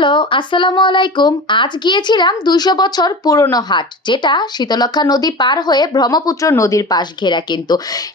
Hello, আসসালামু আলাইকুম। আজ গিয়েছিলাম ২০০ বছর পুরনো হাট, যেটা শীতলক্ষ্যা নদী পার হয়ে ব্রহ্মপুত্র নদীর পাশ ঘেরা কিন্তু।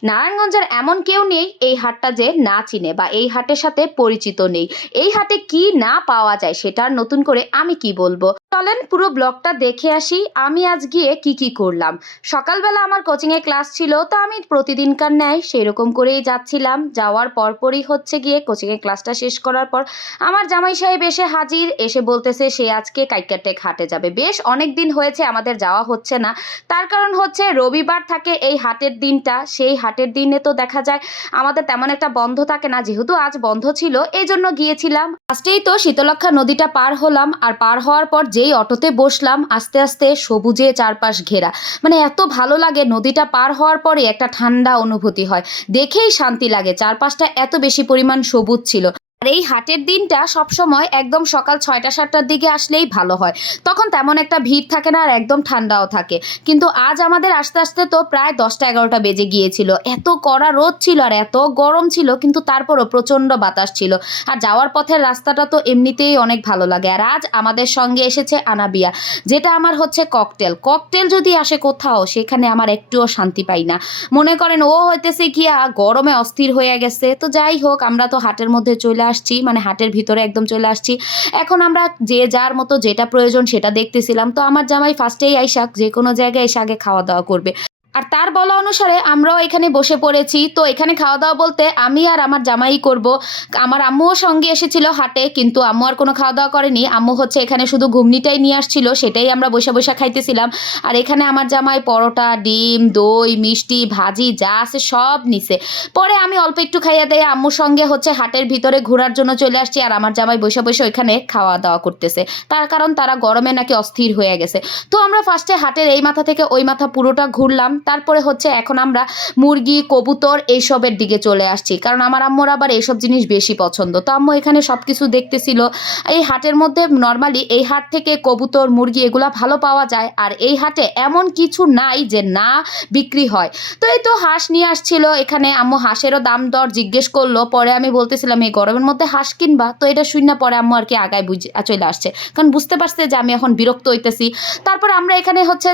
নারায়ণগঞ্জের এমন কেউ নেই এই হাটটা যে না চিনে বা এই হাটের সাথে পরিচিত নেই। এই হাটে কি না পাওয়া যায় সেটা আর নতুন করে আমি কি বলবো? চলেন পুরো ব্লগটা দেখে আসি আমি আজ গিয়ে কি করলাম। সকালবেলা আমার কোচিংয়ে ক্লাস ছিল, তো আমি প্রতিদিনকার ন্যায় সেরকম করেই যাচ্ছিলাম। যাওয়ার পরপরই হচ্ছে গিয়ে কোচিংয়ে ক্লাসটা শেষ করার পর আমার জামাই সাহেব এসে হাজির, এসে বলতেছে সে আজকে কাইক্কাটেক হাটে যাবে। বেশ অনেক দিন হয়েছে আমাদের যাওয়া হচ্ছে না। তার কারণ হচ্ছে রবিবার থাকে এই হাটের দিনটা, সেই হাটের দিনে তো দেখা যায় আমাদের তেমন একটা বন্ধ থাকে না, যেহেতু আজ বন্ধ ছিল এই জন্য গিয়েছিলাম। ফার্স্টেই তো শীতলক্ষ্যা নদীটা পার হলাম, আর পার হওয়ার পর যেই অটোতে বসলাম আস্তে আস্তে সবুজে চারপাশ ঘেরা, মানে এত ভালো লাগে। নদীটা পার হওয়ার পরে একটা ঠান্ডা অনুভূতি হয়, দেখেই শান্তি লাগে। চারপাশটা এত বেশি পরিমাণ সবুজ ছিল। আর এই হাটের দিনটা সবসময় একদম সকাল ৬টা ৭টার দিকে আসলেই ভালো হয়, তখন তেমন একটা ভিড় থাকে না আর একদম ঠান্ডাও থাকে। কিন্তু আজ আমাদের আস্তে আস্তে তো প্রায় ১০টা ১১টা বেজে গিয়েছিল। এত কড়া রোদ ছিল আর এত গরম ছিল, কিন্তু তারপরও প্রচণ্ড বাতাস ছিল। আর যাওয়ার পথের রাস্তাটা তো এমনিতেই অনেক ভালো লাগে। আর আজ আমাদের সঙ্গে এসেছে আনাবিয়া, যেটা আমার হচ্ছে ককটেল। ককটেল যদি আসে কোথাও, সেখানে আমার একটুও শান্তি পাই না। মনে করেন ও হইতেছে গিয়া গরমে অস্থির হয়ে গেছে। তো যাই হোক, আমরা তো হাটের মধ্যে চলে আসছি, মানে হাটের ভিতরে একদম চলে আসছি। এখন আমরা যে যার মতো যেটা প্রয়োজন সেটা দেখতেছিলাম। তো আমার জামাই ফার্স্টেই আইসা যে কোনো জায়গায় এসে আগে খাওয়া দাওয়া করবে, আর তার বলা অনুসারে আমরাও এখানে বসে পড়েছি। তো এখানে খাওয়া দাওয়া বলতে আমি আর আমার জামাই করব। আমার আম্মুও সঙ্গে এসেছিল হাটে, কিন্তু আম্মু আর কোনো খাওয়া দাওয়া করেনি। আম্মু হচ্ছে এখানে শুধু ঘুগনিটাই নিয়ে আসছিল, সেটাই আমরা বসে বসে খাইতেছিলাম। আর এখানে আমার জামাই পরোটা, ডিম, দই, মিষ্টি, ভাজি যা আছে সব নিছে। পরে আমি অল্প একটু খাইয়া দেয় আম্মুর সঙ্গে হচ্ছে হাটের ভিতরে ঘোরার জন্য চলে আসছি, আর আমার জামাই বসে বসে ওইখানে খাওয়া দাওয়া করতেছে। তার কারণ তারা গরমে নাকি অস্থির হয়ে গেছে। তো আমরা ফার্স্টে হাটের এই মাথা থেকে ওই মাথা পুরোটা ঘুরলাম। তারপরে হচ্ছে এখন আমরা মুরগি, কবুতর এইসবের দিকে চলে আসছি, কারণ আমার আম্মুর আবার এইসব জিনিস বেশি পছন্দ। তো আম্মু এখানে সব কিছু দেখতেছিল। এই হাটের মধ্যে নর্মালি এই হাট থেকে কবুতর, মুরগি এগুলা ভালো পাওয়া যায়, আর এই হাটে এমন কিছু নাই যে না বিক্রি হয়। তো এই তো হাঁস নিয়ে আসছিল এখানে। আম্মু হাঁসেরও দাম দর জিজ্ঞেস করলো। পরে আমি বলতেছিলাম এই গরমের মধ্যে হাঁস কিনবা? তো এটা শুন না পরে আম্মু আর কি আগায় বুঝে চলে আসছে, কারণ বুঝতে পারছে যে আমি এখন বিরক্ত হইতেছি। তারপর আমরা এখানে হচ্ছে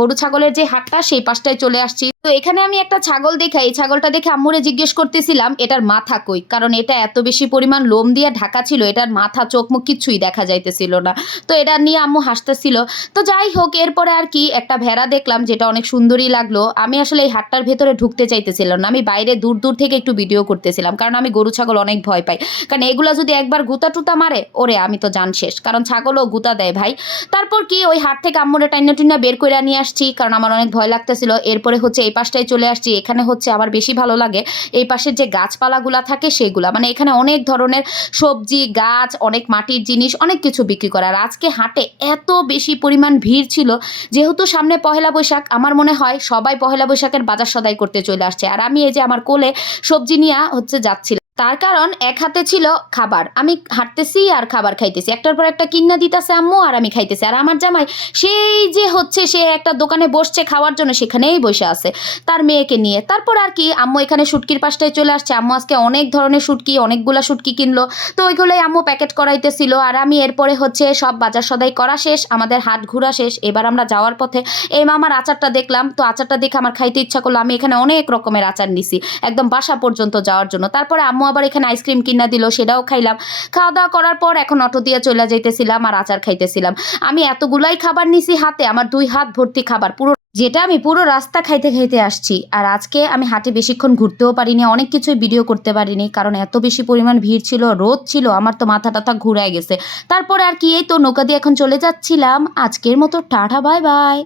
গরু ছাগলের যে হাটটা সেই পাশটায় চলে আসছি। তো এখানে আমি একটা ছাগল দেখে, এই ছাগলটা দেখে আম্মুরে জিজ্ঞেস করতেছিলাম এটার মাথা কই, কারণ এটা এত বেশি পরিমাণ লোম দিয়ে ঢাকা ছিল, এটার মাথা চোখ মুখ কিছুই দেখা যাইতেছিল না। তো এটা নিয়ে আম্মু হাসতেছিল। তো যাই হোক, এরপরে আর কি একটা ভেড়া দেখলাম, যেটা অনেক সুন্দরই লাগলো। আমি আসলে এই হাটটার ভেতরে ঢুকতে চাইতেছিলাম না, আমি বাইরে দূর দূর থেকে একটু ভিডিও করতেছিলাম, কারণ আমি গরু ছাগল অনেক ভয় পাই। কারণ এগুলা যদি একবার গুতা টুতা মারে, ওরে আমি তো জান শেষ, কারণ ছাগলও গুতা দেয় ভাই। তারপর কি ওই হাট থেকে আম্মুরে টাইনা টুইনা বের করে নিয়ে আসছি, কারণ আমার অনেক ভয় লাগতেছিল। এরপরে হচ্ছে এই পাশটায় চলে আসছি। এখানে হচ্ছে আমার বেশি ভালো লাগে এই পাশের যে গাছপালাগুলা থাকে সেগুলা, মানে এখানে অনেক ধরনের সবজি গাছ, অনেক মাটির জিনিস, অনেক কিছু বিক্রি করে। আর আজকে হাটে এত বেশি পরিমাণ ভিড় ছিল, যেহেতু সামনে পহেলা বৈশাখ, আমার মনে হয় সবাই পহেলা বৈশাখের বাজার সদাই করতে চলে আসছে। আর আমি এই যে আমার কোলে সবজি নিয়ে হচ্ছে যাচ্ছিলাম, তার কারণ এক হাতে ছিল খাবার, আমি হাঁটতেছি আর খাবার খাইতেছি, একটার পর একটা কিন্না দিতেছে আম্মু, আর আমি খাইতেছি। আর আমার জামাই সেই যে হচ্ছে সে একটা দোকানে বসছে খাওয়ার জন্য, সেখানেই বসে আছে তার মেয়েকে নিয়ে। তারপর আর কি আম্মু এখানে শুটকির পাশটায় চলে আসছে। আম্মু আজকে অনেক ধরনের শুটকি, অনেকগুলা শুটকি কিনলো। তো ওইগুলোই আম্মু প্যাকেট করাইতেছিল। আর আমি এরপরে হচ্ছে সব বাজার সদাই করা শেষ, আমাদের হাট ঘোরা শেষ। এবার আমরা যাওয়ার পথে এই মামার আচারটা দেখলাম। তো আচারটা দেখে আমার খাইতে ইচ্ছা করলো, আমি এখানে অনেক রকমের আচার নিছি একদম বাসা পর্যন্ত যাওয়ার জন্য। তারপরে আম্মু আবার এখানে আইসক্রিম কিনা দিল, সেটাও খাইলাম। খাওয়া দাওয়া করার পর এখন অটো দিয়ে চলে যাইতেছিলাম আর আচার খাইতেছিলাম। আমি এতগুলাই খাবার নিছি হাতে, আমার 2 হাত ভর্তি খাবার, পুরো যেটা আমি পুরো রাস্তা খাইতে খাইতে আসছি। আর আজকে আমি হাটে বেশিক্ষণ ঘুরতেও পারিনি, অনেক কিছুই ভিডিও করতে পারিনি, কারণ এত বেশি পরিমাণ ভিড় ছিল, রোদ ছিল, আমার তো মাথা টাথা ঘুরায় গেছে। তারপরে আর কি এই তো নৌকা দিয়ে এখন চলে যাচ্ছিলাম। আজকের মতো টাটা, বাই বাই।